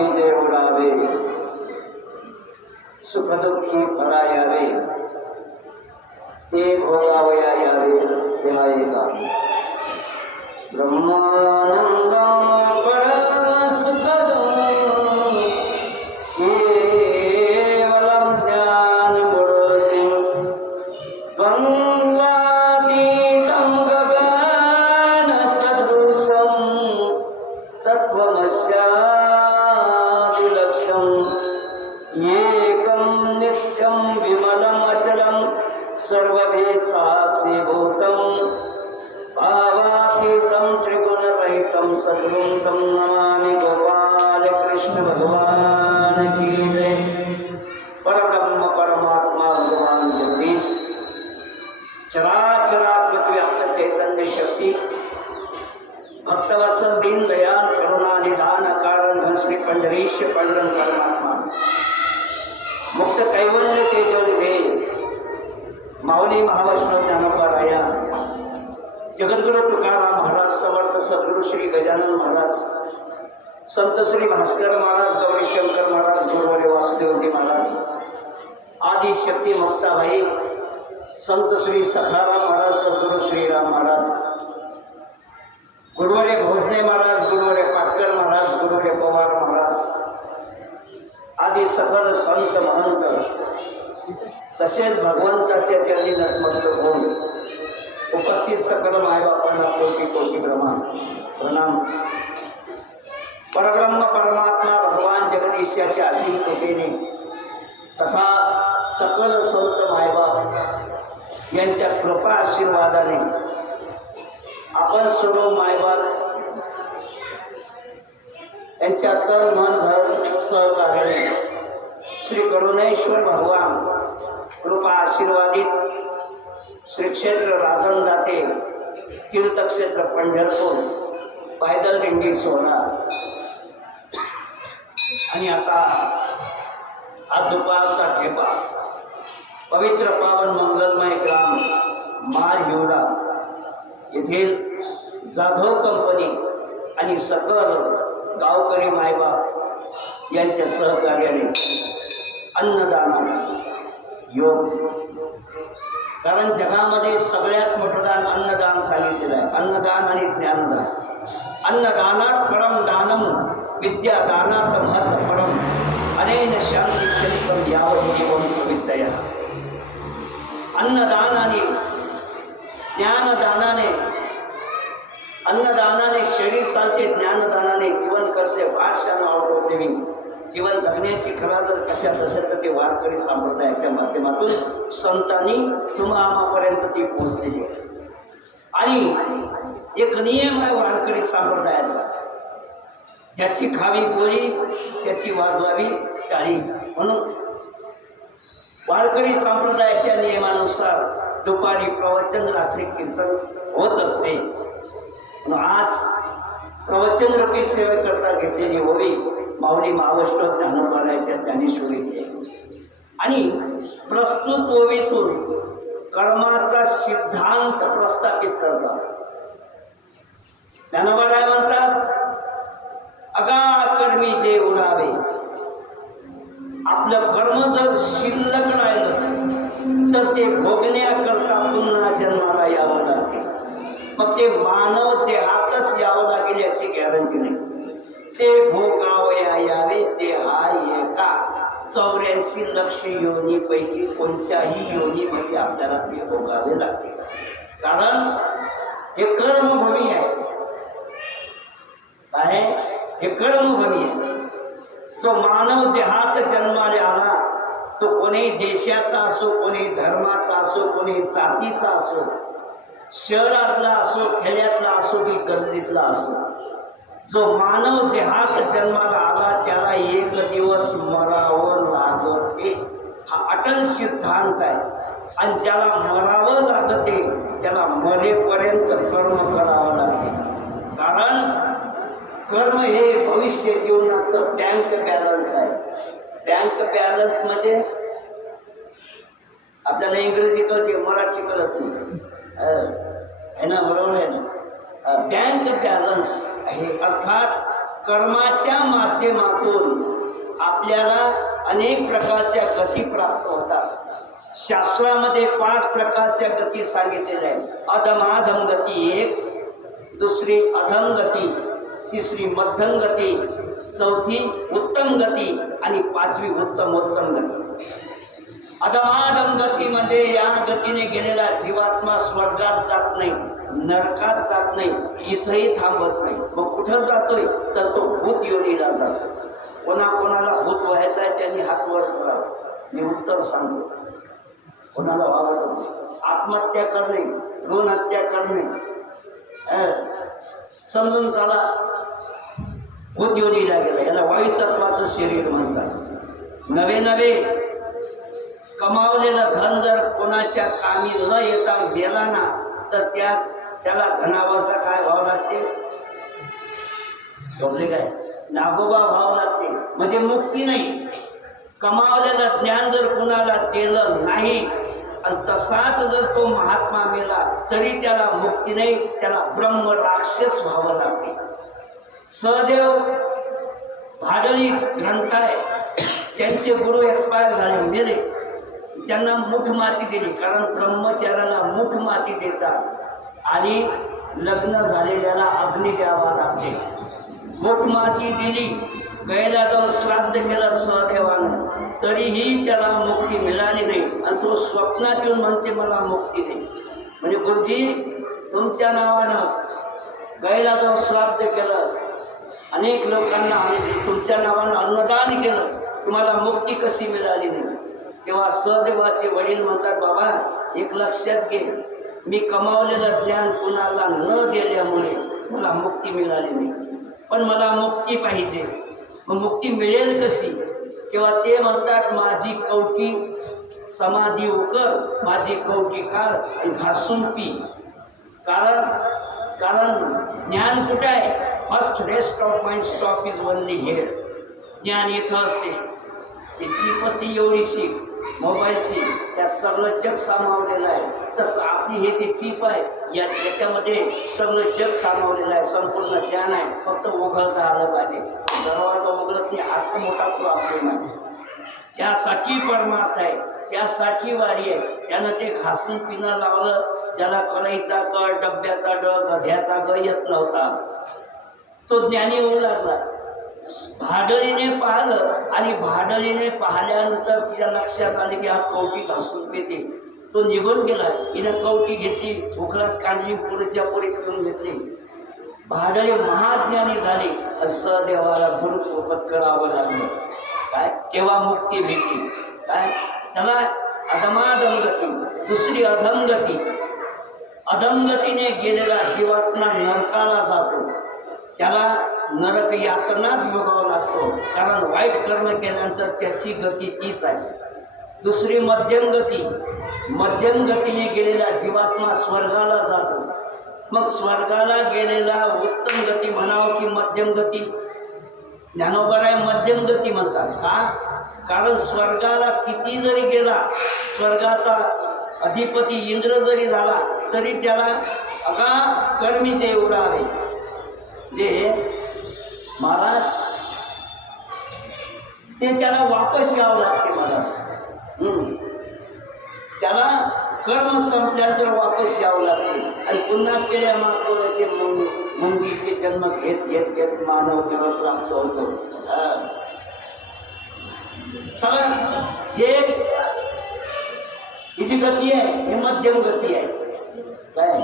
कर्मी जे उडावे सुखदुःखी फळा यावे ते भोगावया यावे तेव्हा एका ब्रह्मानंद सर्वभे साक्षीभूतं भावातीतं त्रिगुणरहितं सद्गुरुं तं नमामि गोपाल कृष्ण भगवान की जय। परब्रह्म परमात्मा भगवान जगदीश चराचरात्मक व्याप्त चैतन्य शक्ती भक्तवत्सल दीन दयाल करुणा निधान कारण धन श्री पंढरीश पांडुरंग परमात्मा मुक्त कैवल्य तेजोनिधे माऊली महावैष्णव ज्ञानोबाराया जगद्गुरु तुकाराम महाराज समर्थ सद्गुरु श्री गजानन महाराज संत श्री भास्कर महाराज गौरी शंकर महाराज गुरुवारी वासुदेवजी महाराज आदि शक्ती मुक्ताबाई संत श्री सखाराम महाराज सद्गुरु श्रीराम महाराज गुरुवारी भोजने महाराज गुरुवारी पाटकर महाराज गुरुवारी पवार महाराज आदि सकल संत महंत तसेच भगवंताच्या चरणी नतमस्तक होऊन उपस्थित सकल मायबापांना कोटी कोटी प्रणाम। परब्रह्म परमात्मा भगवान जगदीशाच्या असीम कृपेने तथा सकल संत मायबाप यांच्या कृपा आशीर्वादाने आपण सर्व मायबाप यांच्या तन मन धन सहकार्याने श्री करुणेश्वर भगवान कृपा आशीर्वादित श्री क्षेत्र राजनदाते तीर्थक्षेत्र पंढरपूर पायदल दिंडी सोहळा आणि आता हा दुपारचा ठेपा पवित्र पावन मंगलमय ग्राम माळ हिवरा येथील जाधव कंपनी आणि सकल गावकरी मायबाप यांच्या सहकार्याने अन्नदानाचा योग, कारण जगामध्ये सगळ्यात मोठं दान अन्नदान सांगितलेलं आहे। अन्नदान आणि ज्ञानदान। अन्नदानात परम दानम विद्यादानात महत्व परम अनेन शांती क्षणिकम यावत जीवन सुविद्या। अन्नदान आणि ज्ञानदानाने अन्नदानाने शरीर चालते, ज्ञानदानाने जीवन करसे भाषण आउट ऑफ लिव्हिंग। जीवन जगण्याची कला जर कशात असेल तर ते वारकरी संप्रदायाच्या माध्यमातून संतांनी तुम्हापर्यंत ती पोचलेली आहे। आणि एक नियम आहे वारकरी संप्रदायाचा, ज्याची खावी बोली त्याची वाजवावी टाळी। म्हणून वारकरी संप्रदायाच्या नियमानुसार दुपारी प्रवचन रात्री कीर्तन होत असते। आज प्रवचन रूपी सेवा करता घेतलेली होवी माऊली महावैष्णव ज्ञानोबाराच्या ज्ञानेश्वरीची आणि प्रस्तुत ओवीतून कर्माचा सिद्धांत प्रस्थापित करतात। ज्ञानोबाराय म्हणतात, अगा कर्मी जे उडावे। आपलं कर्म जर शिल्लक राहिलं तर ते भोगण्याकरता पुन्हा जन्माला यावं लागते। मग ते मानव देहातच यावं लागेल याची गॅरंटी नाही। ते भोगावया यावे ते हा एका 84 लक्ष योनीपैकी कोणत्याही योनीमध्ये आपल्याला ते भोगावे लागते, कारण हे कर्मभूमी आहे। काय हे कर्मभूमी आहे। जो मानव देहात जन्माला आला तो कोणी देशाचा असो, कोणी धर्माचा असो, कोणी जातीचा असो, शहरातला असो, खेड्यातला असो की गल्लीतला असो, जो मानव देहात जन्माला आला त्याला एक दिवस मरावं लागते। हा अटल सिद्धांत आहे। आणि ज्याला मरावं लागते त्याला मरेपर्यंत कर्म करावं लागते, कारण कर्म हे भविष्य जीवनाचं बँक बॅलन्स आहे। बँक बॅलन्स म्हणजे आपल्याला इंग्रजी कळते, मराठी कळत नाही आहे ना, बरोबर आहे ना। बँक बॅलन्स आहे, अर्थात कर्माच्या माध्यमातून आपल्याला अनेक प्रकारच्या गती प्राप्त होतात. शास्त्रामध्ये 5 प्रकारच्या गती सांगितलेल्या आहेत. अधमाधम गती 1, दुसरी अधम गती, तिसरी मध्यम गती, चौथी उत्तम गती आणि 5वी उत्तमोत्तम गती. अधमाधम गतीमध्ये या गतीने गेलेला जीवात्मा स्वर्गात जात नाही, नरकात जात नाही, इथंही थांबत नाही. मग कुठं जातोय तर तो भूत योनीला जातो. कोणाकोणाला भूत व्हायचा आहे त्यांनी हात वर करावा. मी उत्तर सांगतो. कोणाला व्हावं नाही. आत्महत्या करणे, भ्रूण हत्या करणे, समजून चला भूत योनीला गेला. याला वायू तत्वाचं शरीर म्हणतात. नवे नवे कमावलेलं धन जर कोणाच्या कामी न येता गेला ना तर त्याला धनावाचा काय भाव लागते? समजले काय? नागोबा भाव लागते. म्हणजे मुक्ती नाही. कमावलेलं ज्ञान जर कुणाला दिलं नाही आणि तसाच जर तो महात्मा मेला तरी त्याला मुक्ती नाही, त्याला ब्रह्म राक्षस व्हावं लागते. सहदेव भाडळी ग्रंथ आहे, त्यांचे गुरु एक्सपायर झाले, मेले. त्यांना मुठ माती दिली, कारण ब्रह्मचार्याला मुठ माती देतात आणि लग्न झालेल्याला अग्नी द्यावा लागते. मुठ माती दिली, गैला जाऊन श्राद्ध केलं सहदेवानं, तरीही त्याला मुक्ती मिळाली नाही. आणि तो स्वप्नात येऊन म्हणते मला मुक्ती दे. म्हणजे गुरुजी तुमच्या नावानं गैला जाऊन श्राद्ध केलं, अनेक लोकांना तुमच्या नावानं अन्नदान केलं, तुम्हाला मुक्ती कशी मिळाली नाही? तेव्हा सहदेवाचे वडील म्हणतात बाबा एक लक्षात घे, मी कमावलेलं ज्ञान कुणाला न दिल्यामुळे मला मुक्ती मिळाली नाही, पण मला मुक्ती पाहिजे. मग मुक्ती मिळेल कशी? तेव्हा ते म्हणतात माझी कवटी समाधी उकर, माझी कवटी काढ आणि घासून पी. कारण ज्ञान कुठं आहे? First rest of mind stop is only hair. ज्ञान इथं असते. ती चीप असते एवढीशी मोबाईलची, त्यात सगळं जग सामावलेलं आहे. तसं आपली हे जे चीप आहे याच्यामध्ये सगळं जग सामावलेलं आहे, संपूर्ण ज्ञान आहे. फक्त उघडता आलं पाहिजे. दरवाजा उघडत नाही, हाच मोठा प्रॉब्लेम आहे. त्यासाठी परमार्थ आहे, त्यासाठी वारी आहे. त्यानं ते घासून पिणं लावलं. ज्याला कढईचा ग, डब्याचा ड, गध्याचा ग येत नव्हता, तो ज्ञानी होऊ लागला. भाडळीने पाहिलं आणि भाडळीने पाहिल्यानंतर तिच्या लक्षात आले की हा कवटी घासून पेते. तो निघून गेला. हिनं कवटी घेतली, उखळात काढली, पुढच्या पुढे करून घेतली. भाडळी महाज्ञानी झाली आणि सहदेवाला गुरुसोबत करावं लागलं. काय तेव्हा मुक्ती भेटली. काय चला अधमाधम गती, दुसरी अधमगती. अधमगतीने गेलेला जीवात्मा नरकाला जातो. त्याला नरक यातनाच भोगावा लागतो, कारण वाईट कर्म केल्यानंतर त्याची गती तीच आहे. दुसरी मध्यम गती. मध्यम गतीने गेलेला जीवात्मा स्वर्गाला जातो. मग स्वर्गाला गेलेला उत्तम गती म्हणावं की मध्यम गती? ज्ञानोबराय मध्यम गती म्हणतात. का? कारण स्वर्गाला किती जरी गेला, स्वर्गाचा अधिपती इंद्र जरी झाला तरी त्याला अका कर्मीचे उडावे. जे महाराज ते त्याला वापस यावं लागते महाराज. त्याला कर्म संपल्यानंतर वापस यावं लागते आणि पुन्हा केल्या महापुराचे मुंगीचे जन्म घेत घेत घेत मानव देव प्राप्त होतो. चला ही जी गती आहे ही मध्यम गती आहे. काय?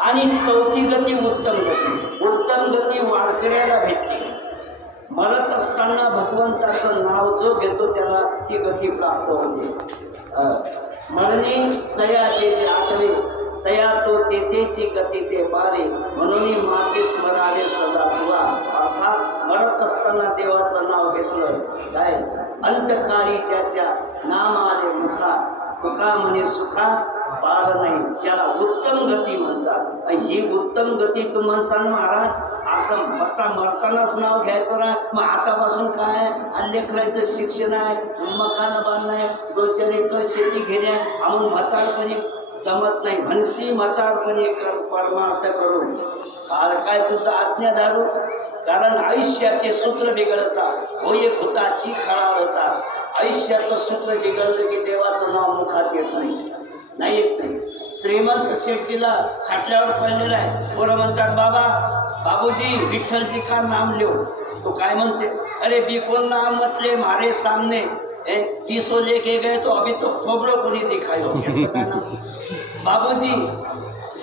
आणि चौथी गती उत्तम गती. उत्तम गती वारकऱ्याला भेटते. मरत असताना भगवंताचं नाव जो घेतो त्याला ती गती प्राप्त होते. मरणी तया जे आठवे तया तो तेथेची गती ते पारे, म्हणून माते स्मरावे सदा तुला. अर्थात मरत असताना देवाचं नाव घेतलं. काय? अंतकाळी त्याच्या नामाने मुखा, तुका म्हणे सुखा पार नाही, त्याला उत्तम गती म्हणतात. ही उत्तम गती तुम्हाला सांग महाराज, आता मरतानाच नाव घ्यायचं ना. मग आतापासून काय लेकरायचं शिक्षण आहे, मकान बांधणं, रोजच्या शेती घेण्या, आम्ही म्हातारपणे जमत नाही. म्हणशी म्हातारपणे परमार्थ करून काल काय तुझं आज्ञा दारू कारण आयुष्याचे सूत्र बिघडतात होय भूताची खळाळता. आयुष्याचं सूत्र बिघडलं की देवाचं नाव मुखात येत नाही येत नाही. श्रीमंत शेठजीला खाटल्यावर पडलेला आहे. पोरं म्हणतात बाबा बाबूजी विठ्ठलजी का नाम लिहो. तो काय म्हणते, अरे बिकोन नाम मतले मारे सामने 300 लेके गए तो अभी तो खोबड़ो को नहीं दिखायो. बाबूजी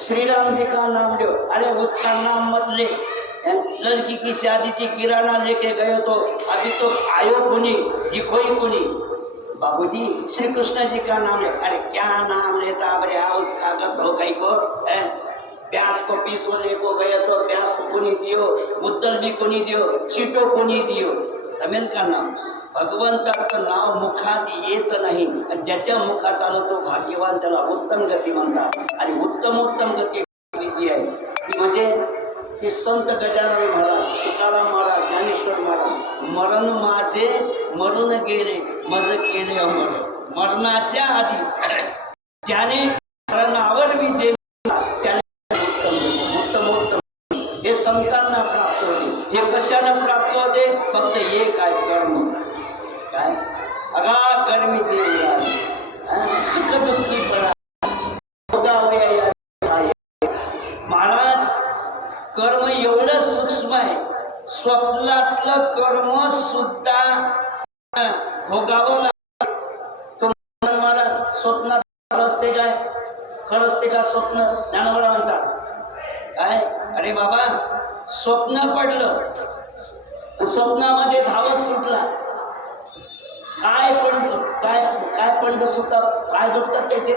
श्री राम जी का नाम लो. अरे उसका नाम मत ले. लड़की की शादी थी किराना लेके गए तो अभी तो आयो कुनी दिखो ही कुनी. बाबूजी श्री कृष्ण जी का नाम ले. अरे क्या नाम लेता अरे उसका गप हो कहीं को प्यास को 20 लेको गए तो प्यास को कुनी दियो, मुद्दल भी कुनी दियो, चीटो कुनी दियो. जमेल का नाम. भगवंताचं नाव मुखात येत नाही आणि ज्याच्या मुखात आलं तो भाग्यवान, त्याला उत्तम गती म्हणतात. आणि उत्तम गती जी आहे ती म्हणजे ती संत गजानन महाराज, तुकाराम महाराज, ज्ञानेश्वर महाराज. मरण माझे मरून गेले मज केले अमर. मरणाच्या आधी ज्याने मरण आवडवी जे त्याने उत्तम हे संतांना प्राप्त होते. हे कशानं प्राप्त होते? फक्त एक आहे कर्म. काय अगा कर्मीचे सुख दुःखी पडा. महाराज कर्म एवढं सूक्ष्म आहे, स्वप्नातलं कर्म सुद्धा भोगावं लागतं. मला स्वप्नात खरंचते काय खरंचते का स्वप्न ज्ञानवळा म्हणतात काय. अरे बाबा स्वप्न पडलं, स्वप्नामध्ये धावत सुटला, काय पंड सुटतात, काय दुखतात त्याचे,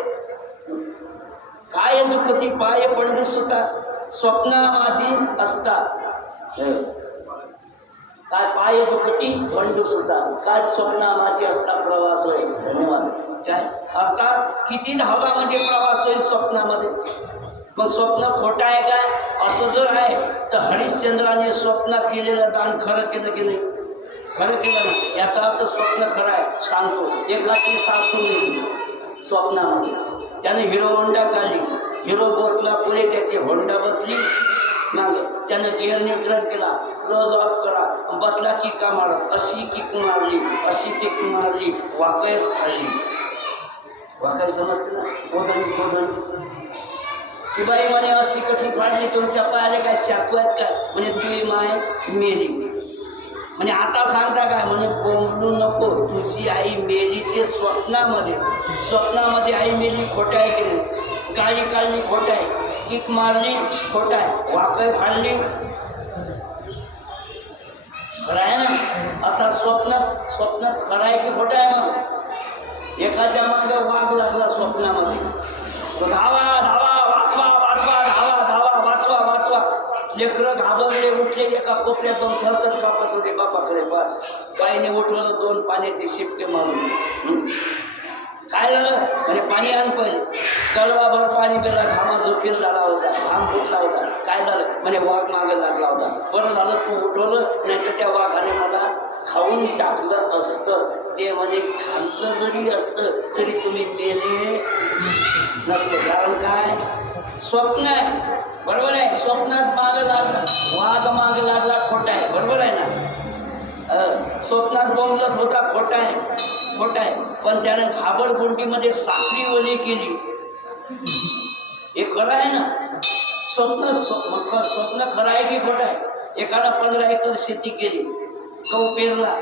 काय दुखती पाय पंड सुटतात. स्वप्ना माझी असतात काय पाय दुखती पंड सुटतात. काय स्वप्ना माझी असता प्रवास होय. धन्यवाद. काय अर्थात किती धावामध्ये प्रवास होईल स्वप्नामध्ये. मग स्वप्न खोटं आहे काय असं जर आहे तर हरिश्चंद्राने स्वप्नात केलेलं दान खरं केलं की नाही? खरं केलं ना. याचा अर्थ स्वप्न खरं आहे. सांगतो, एकाची सासू गेली स्वप्नामध्ये, त्याने हिरो होंडा काढली, हिरो बसला पुढे, त्याची होंडा बसली मागे, त्यानं गिअर न्यूट्रल केला, क्लोज ऑफ करा, बसला किका मारत, अशी किक मारली, अशी किक मारली, वाकयच फाडली. वाकय समजते ना, गोधन की बाई म्हणे अशी कशी फाडली, तुमच्या पायाला काय चाकू आहेत काय? म्हणे तुझी माय मेली. म्हणे आता सांगता काय? म्हणे बोंबलू नको, तुझी आई मेली ते स्वप्नामध्ये आई मेली. खोटं आहे की नाही? गाडी काढली खोटं आहे, किक मारली खोटं आहे, वाकय फाडली खरं आहे ना. आता स्वप्न खरं आहे की खोटं आहे? मग एखाद्या मागे वाघ लागला स्वप्नामध्ये, धावा धावा वाचवा वाचवा, धावा धावा वाचवा वाचवा. लेकरं घाबरले, उठले, एका कोपऱ्यात जाऊन थरथर कापत होते बापाकडे. बाईने उठवलं, 2 पाण्याचे शिपके मारून. काय झालं? म्हणजे पाणी आण पहिले. कळवाभर पाणी पिला, घामा झोपेल झाला होता, घाम फुटला होता. काय झालं? म्हणजे वाघ मागे लागला होता. बरं झालं तू उठवलं, नाही तर त्या वाघाने मला खाऊन टाकलं असतं. ते म्हणजे खाल्लं जरी असतं तरी तुम्ही मेले नसते. कारण काय? स्वप्न आहे, बरोबर आहे. स्वप्नात मागं लागला, वाघ मागं लागला, खोटं आहे, बरोबर आहे ना. स्वप्नात बोंबलत होता, खोटं आहे. पण त्यानं घाबरगुंडीमध्ये साखरी ओली केली, हे खरं आहे ना. स्वप्न खरं आहे की खोटं आहे? एकानं 15 एकर शेती केली, गहू पेरला,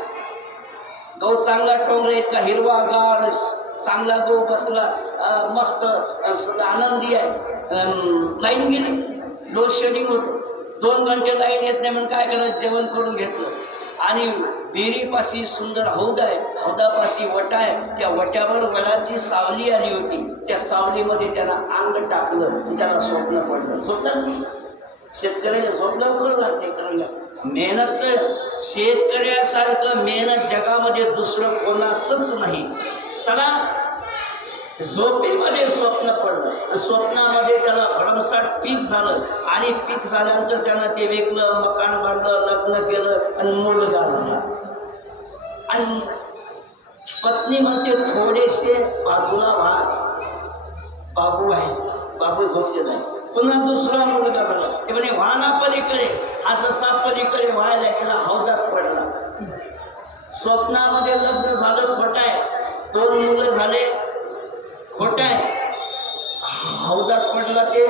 गहू चांगला टोंगला, इतका हिरवा गार चांगला गहू बसला, मस्त आनंदी आहे. लाईन गेली, लोड शेडिंग होतं, 2 घंटे लाईन येत नाही म्हणून काय करायचं, जेवण करून घेतलं. आणि विहिरीपाशी सुंदर हौद आहे, हौदापाशी वटा आहे, त्या वट्यावर वडाची सावली आली होती. त्या सावलीमध्ये त्याला अंग टाकलं, त्याला स्वप्न पडलं. स्वप्न शेतकऱ्याला स्वप्न करू लागते करायला. मेहनतचं शेतकऱ्यासारखं मेहनत जगामध्ये दुसरं कोणाचंच नाही. चला, झोपेमध्ये स्वप्न पडलं, स्वप्नामध्ये त्याला भरमसाठ पीक झालं, आणि पीक झाल्यानंतर त्यानं ते विकलं, मकान बांधलं, लग्न केलं आणि मुलगा झाला. आणि पत्नी म्हणते थोडेसे बाजूला व्हा, बाबू आहे, बाबू झोपलेला आहे. पुन्हा दुसरा मुलगा झाला. ते म्हणे वाहना पलीकडे. हा जसा पलीकडे व्हायला गेला हौदात पडला. स्वप्नामध्ये लग्न झालं, खोट आहे. 2 मुलं झाले, खोट आहे. हौदात पडला ते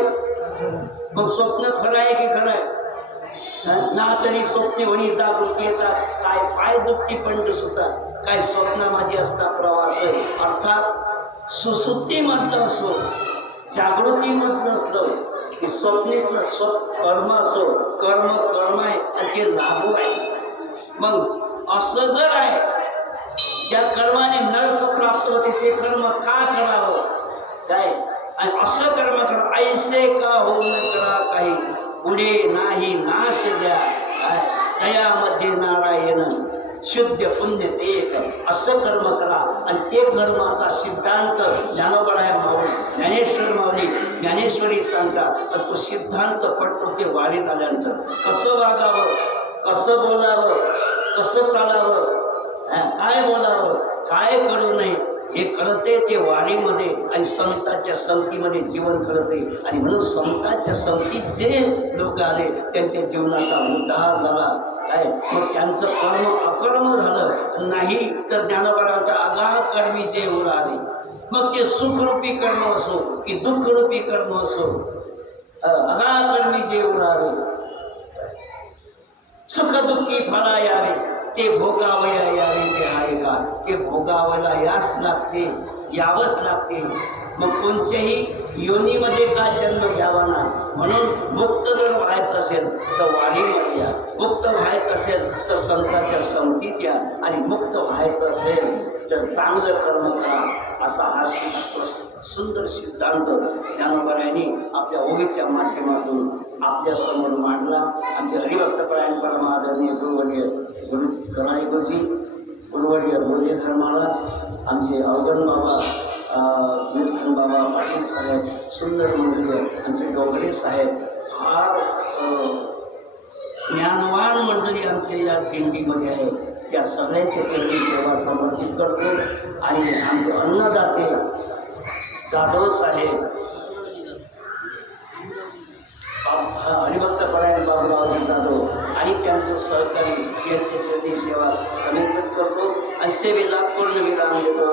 मग स्वप्न खरं आहे की खरं आहे ना? तरी स्वप्ने वणी जागृती येतात. काय पाय दुखती पंड सुद्धा काय स्वप्नामध्ये असता प्रवास. अर्थात सुसुप्ती म्हटलं असो, जागृती म्हटलं असलं की स्वप्नेतलं कर्म असो, कर्म आहे आणि ते लागू आहे. मग असं जर आहे ज्या कर्माने नरक प्राप्त होते ते कर्म का करावं काय, आणि असं कर्म करा ऐसे का हो न करा काही, पुढे नाही नाश द्या जयामध्ये नारायण शुद्ध पुण्य ते एक. असं कर्म करा आणि ते कर्माचा सिद्धांत ज्ञानोबराय माऊली, ज्ञानेश्वर माऊली, ज्ञानेश्वरी सांगतात. तर तो सिद्धांत पटतो ते वाढीत आल्यानंतर कसं वागावं, कसं बोलावं, कसं चालावं, काय बोलावं, काय करू नये हे कळते ते वारीमध्ये आणि संतांच्या संगतीमध्ये जीवन कळते. आणि म्हणून संतांच्या संगतीत जे लोक आले त्यांच्या जीवनाचा उद्धार झाला. काय मग त्यांचं कर्म अकर्म झालं नाही तर ज्ञानोबरांच्या आगाह कर्मी जे उराले. मग ते सुखरूपी कर्म असो की दुःखरूपी कर्म असो, आगाह कर्मी जे उराले सुखदुःखी फळा यावे ते भोगावया यावे ते आहे का. ते भोगावयाला याच लागते, यावंच लागते. मग कोणत्याही योनीमध्ये का जन्म घ्यावा ना. म्हणून मुक्त जर व्हायचं असेल तर वाडीमध्ये या, मुक्त व्हायचं असेल तर संतांच्या संगतीत या, आणि मुक्त व्हायचं असेल तर चांगलं कर्म करा. असा हा सुंदर सिद्धांत ज्ञानोबरायांनी आपल्या ओवीच्या माध्यमातून आपल्या समोर मांडला. आमचे हरिभक्तपरायण परमादरणीय गुरुवर्य गुरु कनाई गुरुजी, गुरुवर्य मुरलीधर महाराज, आमचे अवगण बाबा, निलखंड बाबा पाटील साहेब, सुंदर मंडळी, आमचे डोंगरे साहेब, फार ज्ञानवान मंडळी आमचे या दिंडीमध्ये आहे. त्या सगळ्यांच्या चरणी सेवा समर्पित करतो. आणि आमचे अन्नदाते जाधव साहेब, हरिभक्तपरायण बाबूराव जाधव आणि त्यांचं सहकारी यांच्या चरणी सेवा समर्पित करतो. आणि सेवेला पूर्ण विराम देतो.